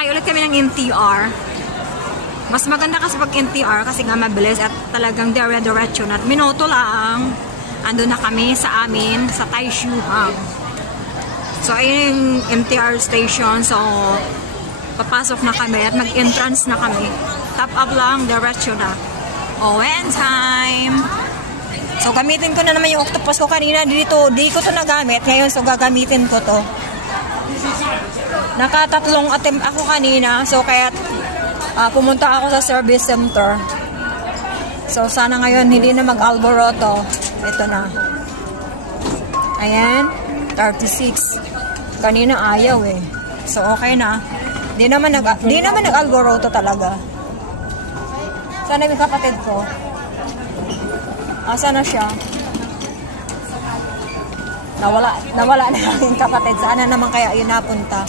Sakay ulit kami ng MTR. Mas maganda kasi pag MTR kasi nga mabilis at talagang dire-diretso na. Minuto lang. Ando na kami sa amin, sa Taishuhang. So, ayun yung MTR station. So, papasok na kami at mag-entrance na kami. Top up lang, diretso na. Owen time! So, gamitin ko na naman yung octopus ko kanina dito. Di ko to nagamit. Ngayon, so gagamitin ko to. Nakatatlong attempt ako kanina. So, kaya pumunta ako sa service center. So, sana ngayon hindi na mag-alboroto. Ito na. Ayan. 36. Kanina ayaw eh. So, okay na. Di naman nag-alboroto talaga. Sana yung kapatid ko. Asa na siya? Nawala na yung kapatid. Sana naman kaya yun napunta.